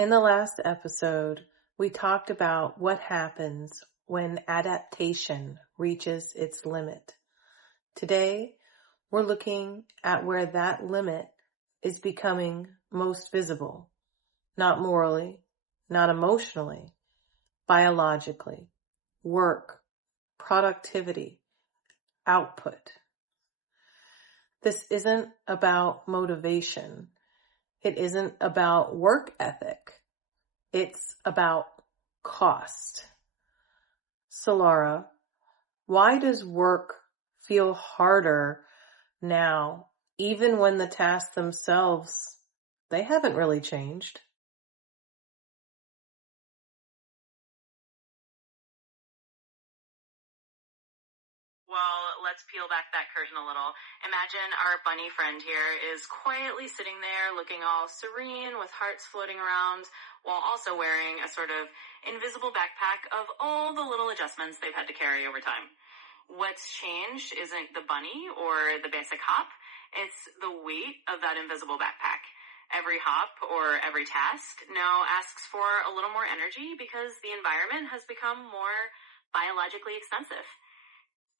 In the last episode, we talked about what happens when adaptation reaches its limit. Today, we're looking at where that limit is becoming most visible, not morally, not emotionally, biologically, work, productivity, output. This isn't about motivation. It isn't about work ethic. It's about cost. Solara, why does work feel harder now, even when the tasks themselves, they haven't really changed? Well, let's peel back that curtain a little. Imagine our bunny friend here is quietly sitting there looking all serene with hearts floating around while also wearing a sort of invisible backpack of all the little adjustments they've had to carry over time. What's changed isn't the bunny or the basic hop. It's the weight of that invisible backpack. Every hop or every task now asks for a little more energy because the environment has become more biologically expensive.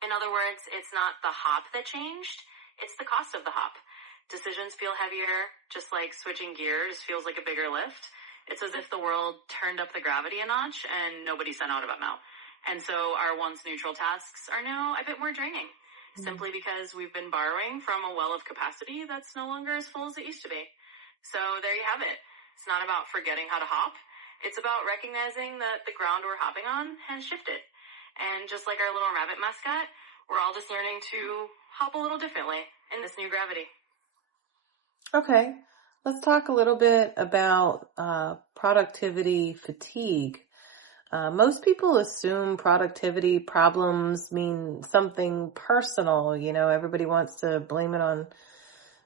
In other words, it's not the hop that changed, it's the cost of the hop. Decisions feel heavier, just like switching gears feels like a bigger lift. It's as if the world turned up the gravity a notch and nobody sent out a memo. And so our once neutral tasks are now a bit more draining, simply because we've been borrowing from a well of capacity that's no longer as full as it used to be. So there you have it. It's not about forgetting how to hop. It's about recognizing that the ground we're hopping on has shifted. And just like our little rabbit mascot, we're all just learning to hop a little differently in this new gravity. Okay, let's talk a little bit about productivity fatigue. Most people assume productivity problems mean something personal. Everybody wants to blame it on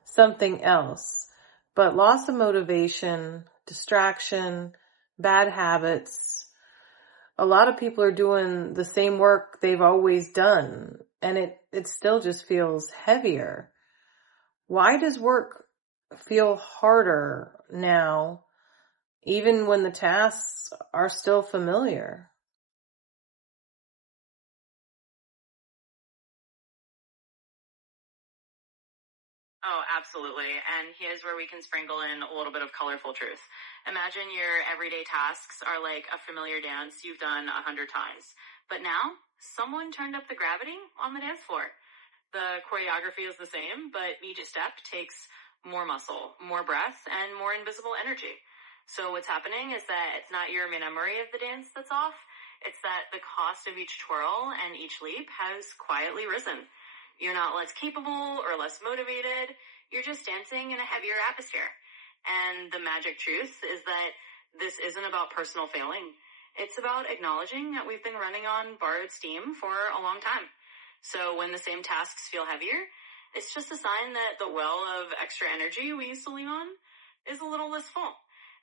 something else. But loss of motivation, distraction, bad habits, a lot of people are doing the same work they've always done, and it still just feels heavier. Why does work feel harder now, even when the tasks are still familiar? Oh, absolutely. And here's where we can sprinkle in a little bit of colorful truth. Imagine your everyday tasks are like a familiar dance you've done 100 times. But now, someone turned up the gravity on the dance floor. The choreography is the same, but each step takes more muscle, more breath, and more invisible energy. So what's happening is that it's not your memory of the dance that's off. It's that the cost of each twirl and each leap has quietly risen. You're not less capable or less motivated. You're just dancing in a heavier atmosphere. And the magic truth is that this isn't about personal failing. It's about acknowledging that we've been running on borrowed steam for a long time. So when the same tasks feel heavier, it's just a sign that the well of extra energy we used to lean on is a little less full.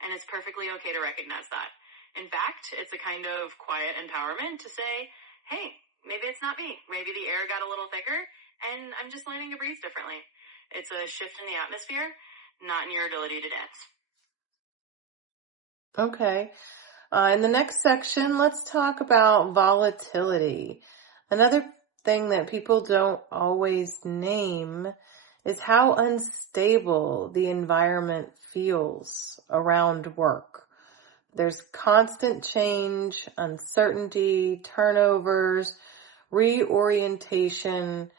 And it's perfectly okay to recognize that. In fact, it's a kind of quiet empowerment to say, hey, maybe it's not me. Maybe the air got a little thicker and I'm just learning to breathe differently. It's a shift in the atmosphere, not in your ability to dance. Okay. In the next section, let's talk about volatility. Another thing that people don't always name is how unstable the environment feels around work. There's constant change, uncertainty, turnovers, reorientation.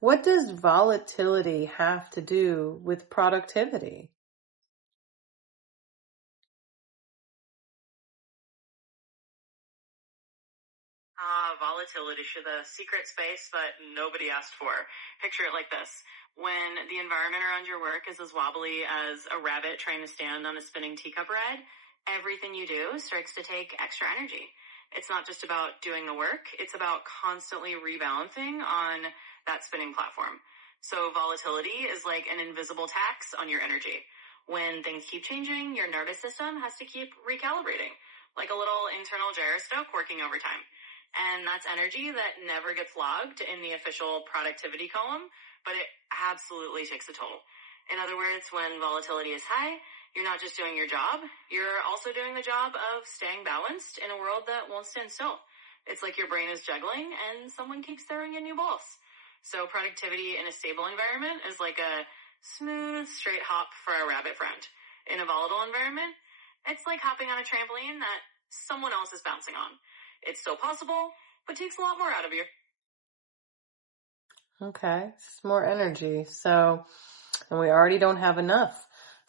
What does volatility have to do with productivity? Volatility, the secret space that nobody asked for. Picture it like this. When the environment around your work is as wobbly as a rabbit trying to stand on a spinning teacup ride, everything you do starts to take extra energy. It's not just about doing the work, it's about constantly rebalancing on that spinning platform. So volatility is like an invisible tax on your energy. When things keep changing, your nervous system has to keep recalibrating, like a little internal gyroscope working overtime. And that's energy that never gets logged in the official productivity column, but it absolutely takes a toll. In other words, when volatility is high, You're not just doing your job, you're also doing the job of staying balanced in a world that won't stand still. It's like your brain is juggling and someone keeps throwing in new balls. So productivity in a stable environment is like a smooth, straight hop for a rabbit friend. In a volatile environment, it's like hopping on a trampoline that someone else is bouncing on. It's still possible, but takes a lot more out of you. Okay, it's more energy. So, and we already don't have enough.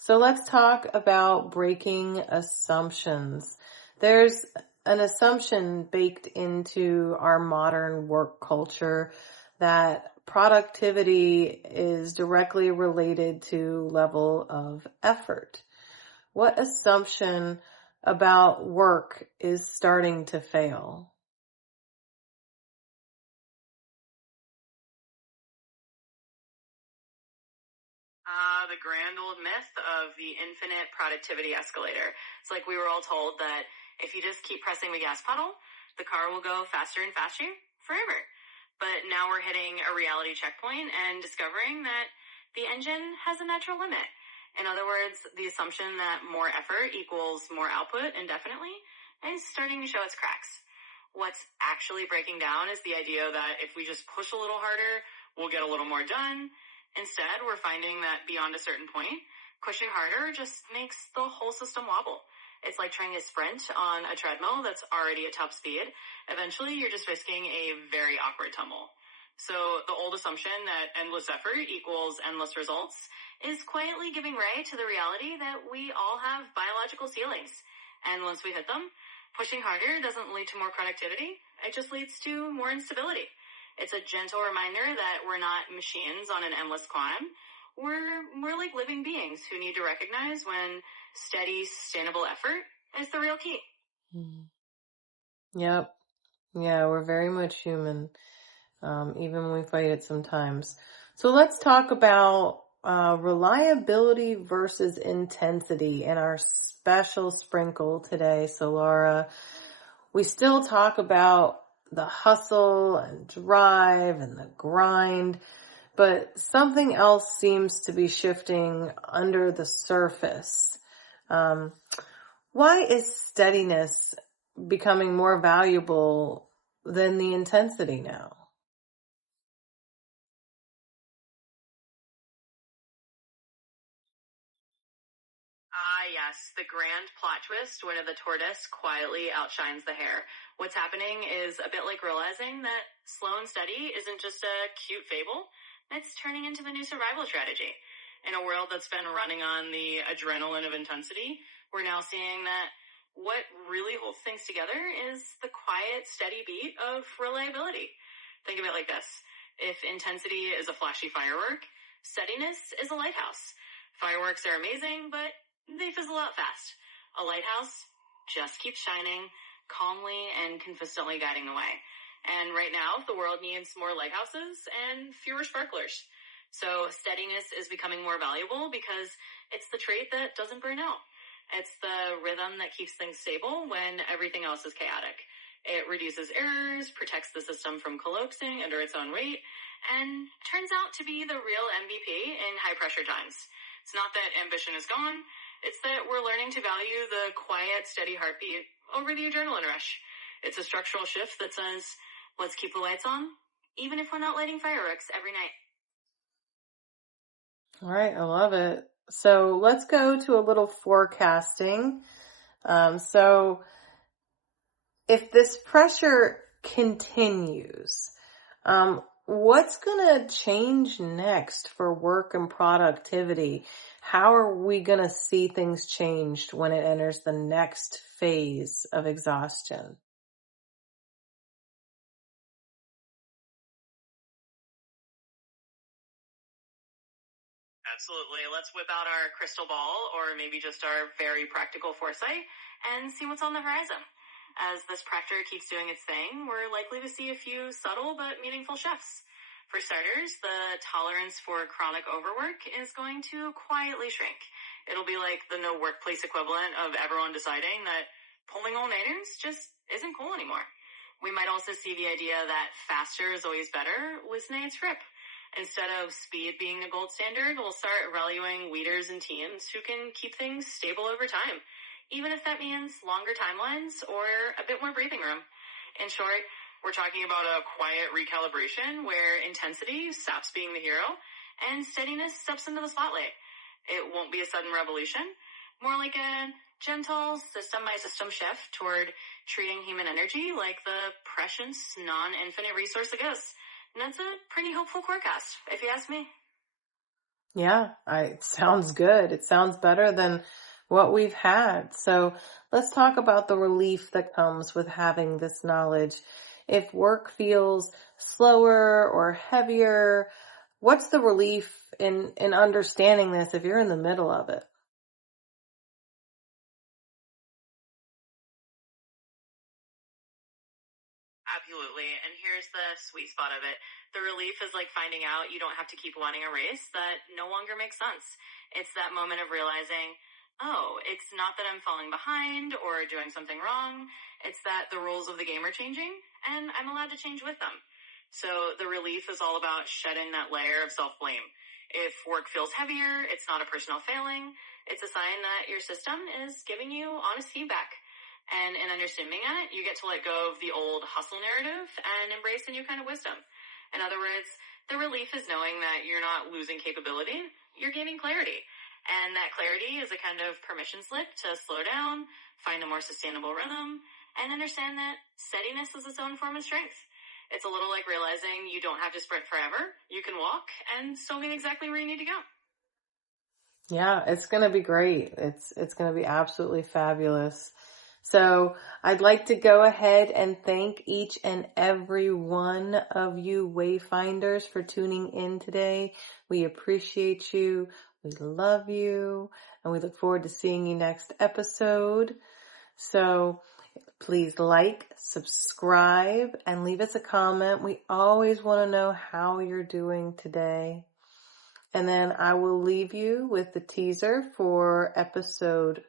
So let's talk about breaking assumptions. There's an assumption baked into our modern work culture that productivity is directly related to level of effort. What assumption about work is starting to fail? The grand old myth of the infinite productivity escalator. It's like we were all told that if you just keep pressing the gas pedal, the car will go faster and faster forever. But now we're hitting a reality checkpoint and discovering that the engine has a natural limit. In other words, the assumption that more effort equals more output indefinitely is starting to show its cracks. What's actually breaking down is the idea that if we just push a little harder, we'll get a little more done. Instead, we're finding that beyond a certain point, pushing harder just makes the whole system wobble. It's like trying to sprint on a treadmill that's already at top speed. Eventually, you're just risking a very awkward tumble. So the old assumption that endless effort equals endless results is quietly giving way to the reality that we all have biological ceilings. And once we hit them, pushing harder doesn't lead to more productivity. It just leads to more instability. It's a gentle reminder that we're not machines on an endless climb. We're like living beings who need to recognize when steady, sustainable effort is the real key. Yep. Yeah, we're very much human, even when we fight it sometimes. So let's talk about reliability versus intensity in our special sprinkle today, Solara. We still talk about the hustle and drive and the grind, but something else seems to be shifting under the surface. Why is steadiness becoming more valuable than the intensity now? Yes, the grand plot twist where the tortoise quietly outshines the hare. What's happening is a bit like realizing that slow and steady isn't just a cute fable, it's turning into the new survival strategy. In a world that's been running on the adrenaline of intensity, we're now seeing that what really holds things together is the quiet, steady beat of reliability. Think of it like this. If intensity is a flashy firework, steadiness is a lighthouse. Fireworks are amazing, but they fizzle out fast. A lighthouse just keeps shining, calmly and consistently guiding the way. And right now, the world needs more lighthouses and fewer sparklers. So steadiness is becoming more valuable because it's the trait that doesn't burn out. It's the rhythm that keeps things stable when everything else is chaotic. It reduces errors, protects the system from collapsing under its own weight, and turns out to be the real MVP in high pressure times. It's not that ambition is gone. It's that we're learning to value the quiet, steady heartbeat over the adrenaline rush. It's a structural shift that says, let's keep the lights on, even if we're not lighting fireworks every night. All right, I love it. So let's go to a little forecasting. So if this pressure continues, what's going to change next for work and productivity? How are we going to see things changed when it enters the next phase of exhaustion? Absolutely. Let's whip out our crystal ball or maybe just our very practical foresight and see what's on the horizon. As this pressure keeps doing its thing, we're likely to see a few subtle but meaningful shifts. For starters, the tolerance for chronic overwork is going to quietly shrink. It'll be like the no workplace equivalent of everyone deciding that pulling all-nighters just isn't cool anymore. We might also see the idea that faster is always better loosen its grip. Instead of speed being the gold standard, we'll start valuing leaders and teams who can keep things stable over time, even if that means longer timelines or a bit more breathing room. In short, we're talking about a quiet recalibration where intensity stops being the hero and steadiness steps into the spotlight. It won't be a sudden revolution, more like a gentle system-by-system shift toward treating human energy like the precious, non-infinite resource it is. And that's a pretty hopeful forecast, if you ask me. Yeah, it sounds good. It sounds better than what we've had. So let's talk about the relief that comes with having this knowledge. If work feels slower or heavier, what's the relief in understanding this if you're in the middle of it? Absolutely. And here's the sweet spot of it. The relief is like finding out you don't have to keep running a race that no longer makes sense. It's that moment of realizing, oh, it's not that I'm falling behind or doing something wrong. It's that the rules of the game are changing and I'm allowed to change with them. So the relief is all about shedding that layer of self-blame. If work feels heavier, it's not a personal failing. It's a sign that your system is giving you honest feedback. And in understanding that, you get to let go of the old hustle narrative and embrace a new kind of wisdom. In other words, the relief is knowing that you're not losing capability, you're gaining clarity. And that clarity is a kind of permission slip to slow down, find a more sustainable rhythm, and understand that steadiness is its own form of strength. It's a little like realizing you don't have to sprint forever. You can walk and still get exactly where you need to go. Yeah, it's going to be great. It's going to be absolutely fabulous. So I'd like to go ahead and thank each and every one of you Wayfinders for tuning in today. We appreciate you. We love you. And we look forward to seeing you next episode. So please like, subscribe, and leave us a comment. We always want to know how you're doing today. And then I will leave you with the teaser for episode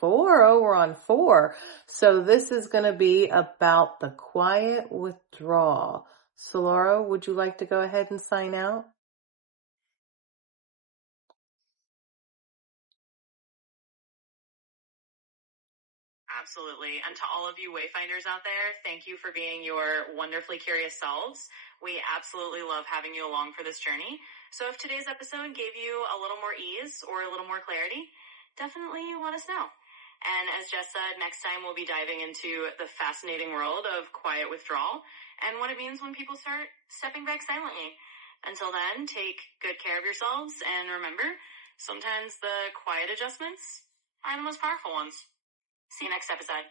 4. Oh, we're on 4. So this is going to be about the quiet withdrawal. Solara, would you like to go ahead and sign out? Absolutely. And to all of you Wayfinders out there, thank you for being your wonderfully curious selves. We absolutely love having you along for this journey. So if today's episode gave you a little more ease or a little more clarity, definitely let us know. And as Jess said, next time we'll be diving into the fascinating world of quiet withdrawal and what it means when people start stepping back silently. Until then, take good care of yourselves and remember, sometimes the quiet adjustments are the most powerful ones. See you next episode.